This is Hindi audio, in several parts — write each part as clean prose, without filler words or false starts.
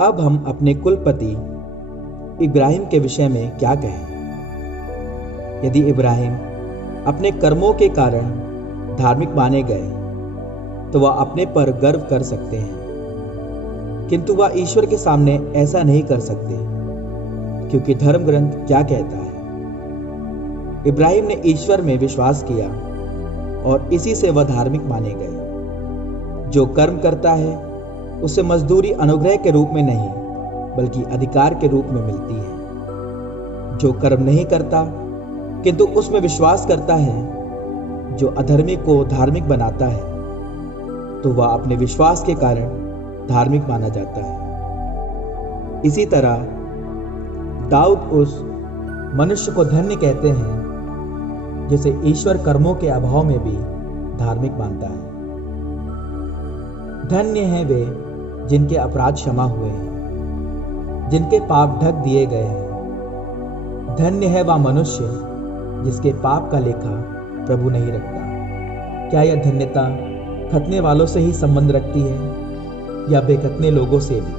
अब हम अपने कुलपति इब्राहिम के विषय में क्या कहें। यदि इब्राहिम अपने कर्मों के कारण धार्मिक माने गए तो वह अपने पर गर्व कर सकते हैं, किंतु वह ईश्वर के सामने ऐसा नहीं कर सकते, क्योंकि धर्म ग्रंथ क्या कहता है। इब्राहिम ने ईश्वर में विश्वास किया और इसी से वह धार्मिक माने गए। जो कर्म करता है उसे मजदूरी अनुग्रह के रूप में नहीं बल्कि अधिकार के रूप में मिलती है। जो कर्म नहीं करता किंतु उसमें विश्वास करता है जो अधर्मी को धार्मिक बनाता है, तो वह अपने विश्वास के कारण धार्मिक माना जाता है। इसी तरह दाऊद उस मनुष्य को धन्य कहते हैं जिसे ईश्वर कर्मों के अभाव में भी धार्मिक मानता है। धन्य हैं वे जिनके अपराध क्षमा हुए हैं, जिनके पाप ढक दिए गए हैं। धन्य है वह मनुष्य जिसके पाप का लेखा प्रभु नहीं रखता। क्या यह धन्यता खतने वालों से ही संबंध रखती है या बेखतने लोगों से भी?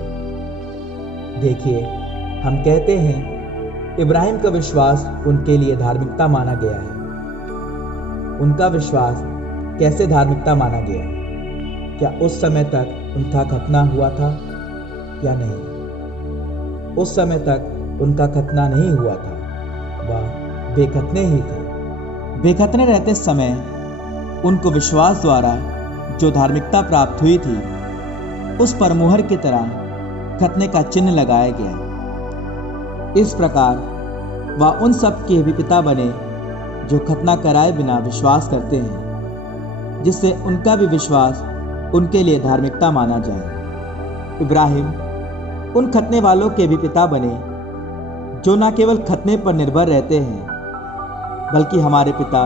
देखिए, हम कहते हैं इब्राहिम का विश्वास उनके लिए धार्मिकता माना गया है। उनका विश्वास कैसे धार्मिकता माना गया? क्या उस समय तक उनका खतना हुआ था या नहीं? उस समय तक उनका खतना नहीं हुआ था, वह बेखतने ही थे। बेखतने रहते समय उनको विश्वास द्वारा जो धार्मिकता प्राप्त हुई थी उस पर मुहर की तरह खतने का चिन्ह लगाया गया। इस प्रकार वह उन सब के भी पिता बने जो खतना कराए बिना विश्वास करते हैं, जिससे उनका भी विश्वास उनके लिए धार्मिकता माना जाए। इब्राहिम उन खतने वालों के भी पिता बने जो न केवल खतने पर निर्भर रहते हैं बल्कि हमारे पिता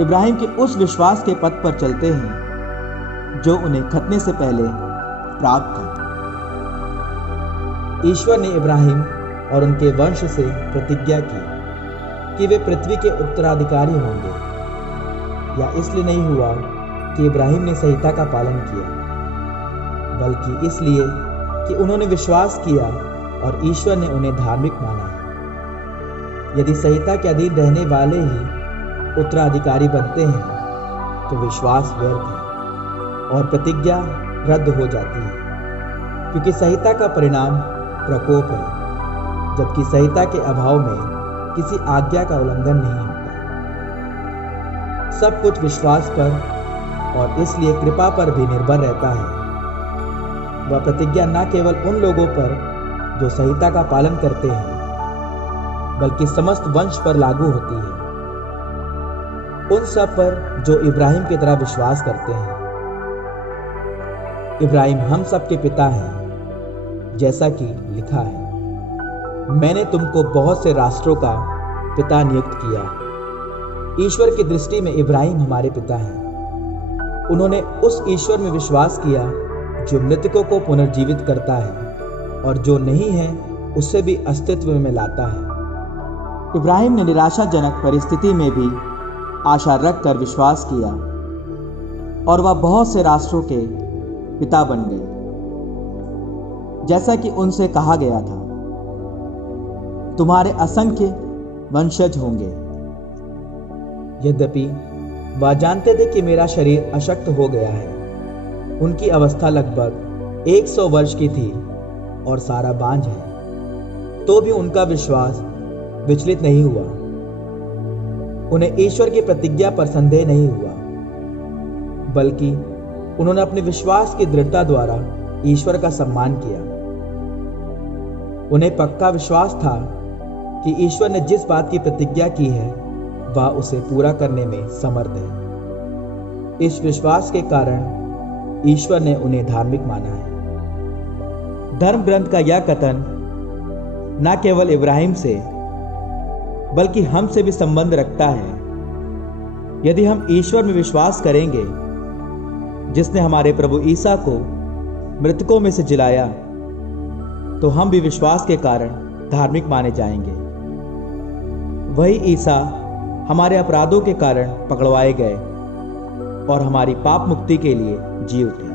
इब्राहिम के उस विश्वास के पथ पर चलते हैं जो उन्हें खतने से पहले प्राप्त था। ईश्वर ने इब्राहिम और उनके वंश से प्रतिज्ञा की कि वे पृथ्वी के उत्तराधिकारी होंगे। या इसलिए नहीं हुआ कि इब्राहिम ने संहिता का पालन किया, बल्कि इसलिए कि उन्होंने विश्वास किया और ईश्वर ने उन्हें धार्मिक माना। यदि संहिता के अधीन रहने वाले ही उत्तराधिकारी बनते हैं तो विश्वास व्यर्थ है और प्रतिज्ञा रद्द हो जाती है, क्योंकि संहिता का परिणाम प्रकोप है, जबकि संहिता के अभाव में किसी आज्ञा का उल्लंघन नहीं होता। सब कुछ विश्वास पर और इसलिए कृपा पर भी निर्भर रहता है। वह प्रतिज्ञा न केवल उन लोगों पर जो संहिता का पालन करते हैं बल्कि समस्त वंश पर लागू होती है, उन सब पर जो इब्राहिम की तरह विश्वास करते हैं। इब्राहिम हम सब के पिता हैं, जैसा कि लिखा है, मैंने तुमको बहुत से राष्ट्रों का पिता नियुक्त किया। ईश्वर की दृष्टि में इब्राहिम हमारे पिता हैं। उन्होंने उस ईश्वर में विश्वास किया जो मृतकों को पुनर्जीवित करता है और जो नहीं है उससे भी अस्तित्व में लाता है। इब्राहिम ने निराशाजनक परिस्थिति में भी आशा रखकर विश्वास किया और वह बहुत से राष्ट्रों के पिता बन गए, जैसा कि उनसे कहा गया था, तुम्हारे असंख्य वंशज होंगे। यद्यपि वह जानते थे कि मेरा शरीर अशक्त हो गया है, उनकी अवस्था लगभग 100 वर्ष की थी और सारा बांझ है, तो भी उनका विश्वास विचलित नहीं हुआ। उन्हें ईश्वर की प्रतिज्ञा पर संदेह नहीं हुआ, बल्कि उन्होंने अपने विश्वास की दृढ़ता द्वारा ईश्वर का सम्मान किया। उन्हें पक्का विश्वास था कि ईश्वर ने जिस बात की प्रतिज्ञा की है वह उसे पूरा करने में समर्थ है। इस विश्वास के कारण ईश्वर ने उन्हें धार्मिक माना है। धर्म ग्रंथ का यह कथन न केवल इब्राहिम से बल्कि हमसे भी संबंध रखता है। यदि हम ईश्वर में विश्वास करेंगे जिसने हमारे प्रभु ईसा को मृतकों में से जिलाया, तो हम भी विश्वास के कारण धार्मिक माने जाएंगे। वही ईसा हमारे अपराधों के कारण पकड़वाए गए और हमारी पाप मुक्ति के लिए जी उठे।